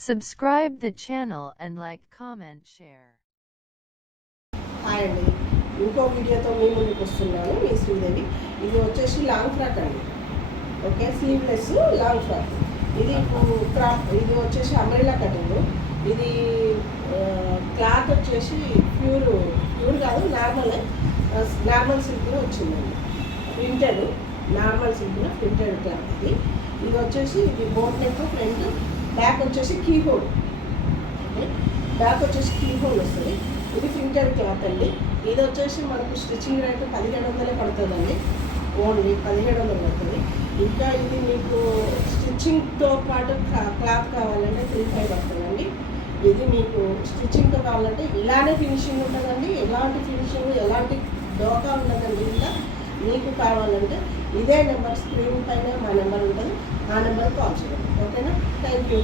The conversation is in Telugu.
Subscribe the channel and like, comment, share. Hi అండి, ఇంకో వీడియోతో మీ ముందుకు వస్తున్నాను. మీ శ్రీదేవి. ఇది వచ్చేసి లాంగ్ ఫ్రాక్ అండి. Okay, sleeveless long frock. ఇది క్రాప్. ఇది వచ్చేసి అంబ్రెల్లా కటింగ్. ఇది క్లాత్ వచ్చేసి ప్యూర్ కాదు, నార్మల్ సిల్క్లో వచ్చిందండి. ప్రింటెడ్ నార్మల్ సిల్క్లో ప్రింటెడ్ క్లాత్ ఇది. ఇది వచ్చేసి ఇది బోట్ నెక్, ఫ్రంట్, బ్యాక్ వచ్చేసి కీ హోల్. ఓకే, బ్యాక్ వచ్చేసి కీ హోల్ వస్తుంది. ఇది ప్రింటెడ్ క్లాత్ అండి. ఇది వచ్చేసి మనకు స్టిచ్చింగ్ రేట్ 1700 పడుతుందండి. ఓన్లీ 1700 పడుతుంది. ఇంకా ఇది మీకు స్టిచ్చింగ్తో పాటు క్లాత్ కావాలంటే 3500 పడుతుందండి. ఇది మీకు స్టిచ్చింగ్తో కావాలంటే ఇలానే ఫినిషింగ్ ఉంటుందండి. ఎలాంటి ఫినిషింగ్, ఎలాంటి డోకా ఉండదండి. ఇంకా మీకు కావాలంటే ఇదే నెంబర్, స్క్రీన్ పైన మా నెంబర్ ఉంటుంది. ఆ నెంబర్ కాల్ చేయండి. ఓకేనా? Thank you.